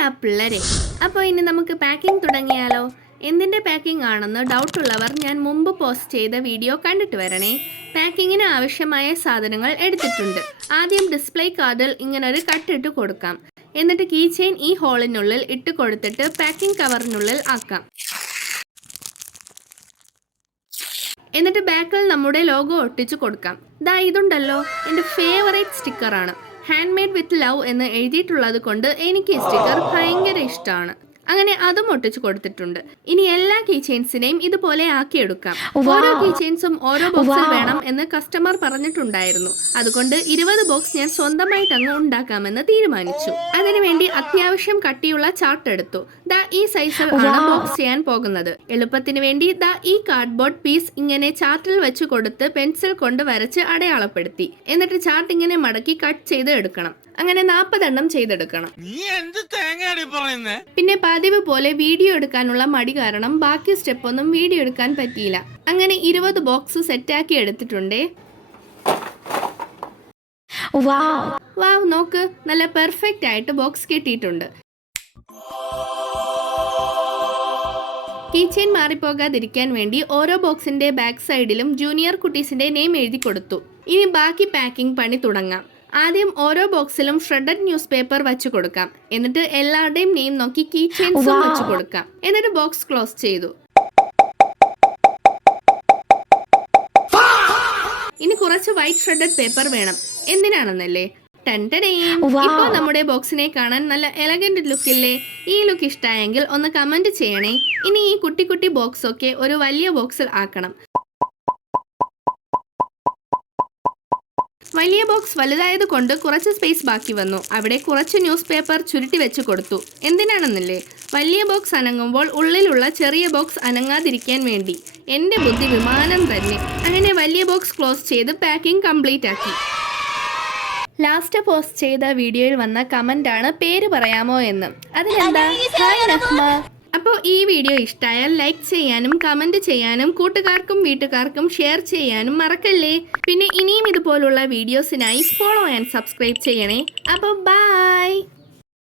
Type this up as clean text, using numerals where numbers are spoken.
എവിടാ പിള്ളേരെ? അപ്പോൾ ഇനി നമുക്ക് പാക്കിംഗ് തുടങ്ങിയാലോ? എന്തിൻ്റെ പാക്കിംഗ് ആണെന്ന് ഡൗട്ടുള്ളവർ ഞാൻ മുമ്പ് പോസ്റ്റ് ചെയ്ത വീഡിയോ കണ്ടിട്ട് വരണേ. പാക്കിങ്ങിന് ആവശ്യമായ സാധനങ്ങൾ എടുത്തിട്ടുണ്ട്. ആദ്യം ഡിസ്പ്ലേ കാർഡിൽ ഇങ്ങനൊരു കട്ടിട്ട് കൊടുക്കാം. എന്നിട്ട് കീ ചെയിൻ ഈ ഹോളിനുള്ളിൽ ഇട്ട് കൊടുത്തിട്ട് പാക്കിംഗ് കവറിനുള്ളിൽ ആക്കാം. എന്നിട്ട് ബാക്കിൽ നമ്മുടെ ലോഗോ ഒട്ടിച്ചു കൊടുക്കാം. ദാ ഇതുണ്ടല്ലോ, എൻ്റെ ഫേവറേറ്റ് സ്റ്റിക്കറാണ്. ഹാൻഡ് മെയ്ഡ് വിത്ത് ലവ് എന്ന് എഴുതിയിട്ടുള്ളത് കൊണ്ട് എനിക്ക് ഈ സ്റ്റിക്കർ ഭയങ്കര ഇഷ്ടമാണ്. അങ്ങനെ അതും ഒട്ടിച്ചു കൊടുത്തിട്ടുണ്ട്. ഇനി എല്ലാ കീ ചെയിൻസിനെയും ഇതുപോലെ ആക്കിയെടുക്കാം. ഓരോ കീ ചെയിൻസും ഓരോ ബോക്സിൽ വേണം എന്ന് കസ്റ്റമർ പറഞ്ഞിട്ടുണ്ടായിരുന്നു. അതുകൊണ്ട് 20 ബോക്സ് ഞാൻ സ്വന്തമായിട്ട് അങ്ങ് ഉണ്ടാക്കാമെന്ന് തീരുമാനിച്ചു. അതിനുവേണ്ടി അത്യാവശ്യം കട്ടിയുള്ള ചാർട്ട് എടുത്തു. ദാ ഈ സൈസിൽ ആണ് ബോക്സ് ചെയ്യാൻ പോകുന്നത്. എളുപ്പത്തിന് വേണ്ടി ദാ ഈ കാർഡ്ബോർഡ് പീസ് ഇങ്ങനെ ചാർട്ടിൽ വെച്ച് കൊടുത്ത് പെൻസിൽ കൊണ്ട് വരച്ച് അടയാളപ്പെടുത്തി. എന്നിട്ട് ചാർട്ട് ഇങ്ങനെ മടക്കി കട്ട് ചെയ്ത് എടുക്കണം. അങ്ങനെ 40 എണ്ണം ചെയ്തെടുക്കണം. പിന്നെ പതിവ് പോലെ വീഡിയോ എടുക്കാനുള്ള മടി കാരണം ബാക്കി സ്റ്റെപ്പ് ഒന്നും വീഡിയോ എടുക്കാൻ പറ്റിയില്ല. അങ്ങനെ 20 ബോക്സ് സെറ്റാക്കി എടുത്തിട്ടുണ്ടേ. വാവ്, നോക്ക്, നല്ല പെർഫെക്റ്റ് ആയിട്ട് ബോക്സ് കിട്ടിയിട്ടുണ്ട്. കീ ചെയിൻ മാറിപ്പോകാതിരിക്കാൻ വേണ്ടി ഓരോ ബോക്സിന്റെ ബാക്ക് സൈഡിലും ജൂനിയർ കുട്ടീസിന്റെ നെയിം എഴുതി കൊടുത്തു. ഇനി ബാക്കി പാക്കിംഗ് പണി തുടങ്ങാം. ആദ്യം ഓരോ ബോക്സിലും ഷ്രെഡഡ് ന്യൂസ് പേപ്പർ വെച്ച് കൊടുക്കാം. എന്നിട്ട് എല്ലാവരുടെയും നെയിം നോക്കി കീ ചെയിൻസും വെച്ച് കൊടുക്കാം. എന്നിട്ട് ബോക്സ് ക്ലോസ് ചെയ്തു. ഇനി കുറച്ച് വൈറ്റ് ഷ്രെഡഡ് പേപ്പർ വേണം. എന്തിനാണെന്നല്ലേ? ഇപ്പോൾ നമ്മുടെ ബോക്സിനെ കാണാൻ നല്ല എലഗന്റ് ലുക്ക് ഇല്ലേ? ഈ ലുക്ക് ഇഷ്ടമായെങ്കിൽ ഒന്ന് കമന്റ് ചെയ്യണേ. ഇനി ഈ കുട്ടി കുട്ടി ബോക്സ് ഒക്കെ ഒരു വലിയ ബോക്സിൽ ആക്കണം. വലിയ ബോക്സ് വലുതായത് കൊണ്ട് കുറച്ച് സ്പേസ് ബാക്കി വന്നു. അവിടെ കുറച്ച് ന്യൂസ് പേപ്പർ ചുരുട്ടി വെച്ച് കൊടുത്തു. എന്തിനാണെന്നല്ലേ? വലിയ ബോക്സ് അനങ്ങുമ്പോൾ ഉള്ളിലുള്ള ചെറിയ ബോക്സ് അനങ്ങാതിരിക്കാൻ വേണ്ടി. എൻ്റെ ബുദ്ധി വിമാനം തന്നെ. അങ്ങനെ വലിയ ബോക്സ് ക്ലോസ് ചെയ്ത് പാക്കിംഗ് കംപ്ലീറ്റ് ആക്കി. ലാസ്റ്റ് പോസ്റ്റ് ചെയ്ത വീഡിയോയിൽ വന്ന കമന്റ് ആണ് പേര് പറയാമോ എന്ന്. അതിനെന്താ, ഹായ് നഹ്മ. അപ്പോൾ ഈ വീഡിയോ ഇഷ്ടമായാൽ ലൈക്ക് ചെയ്യാനും കമന്റ് ചെയ്യാനും കൂട്ടുകാർക്കും വീട്ടുകാർക്കും ഷെയർ ചെയ്യാനും മറക്കല്ലേ. പിന്നെ ഇനിയും ഇതുപോലുള്ള വീഡിയോസിനായി ഫോളോ ആൻഡ് സബ്സ്ക്രൈബ് ചെയ്യണേ. അപ്പോൾ ബൈ.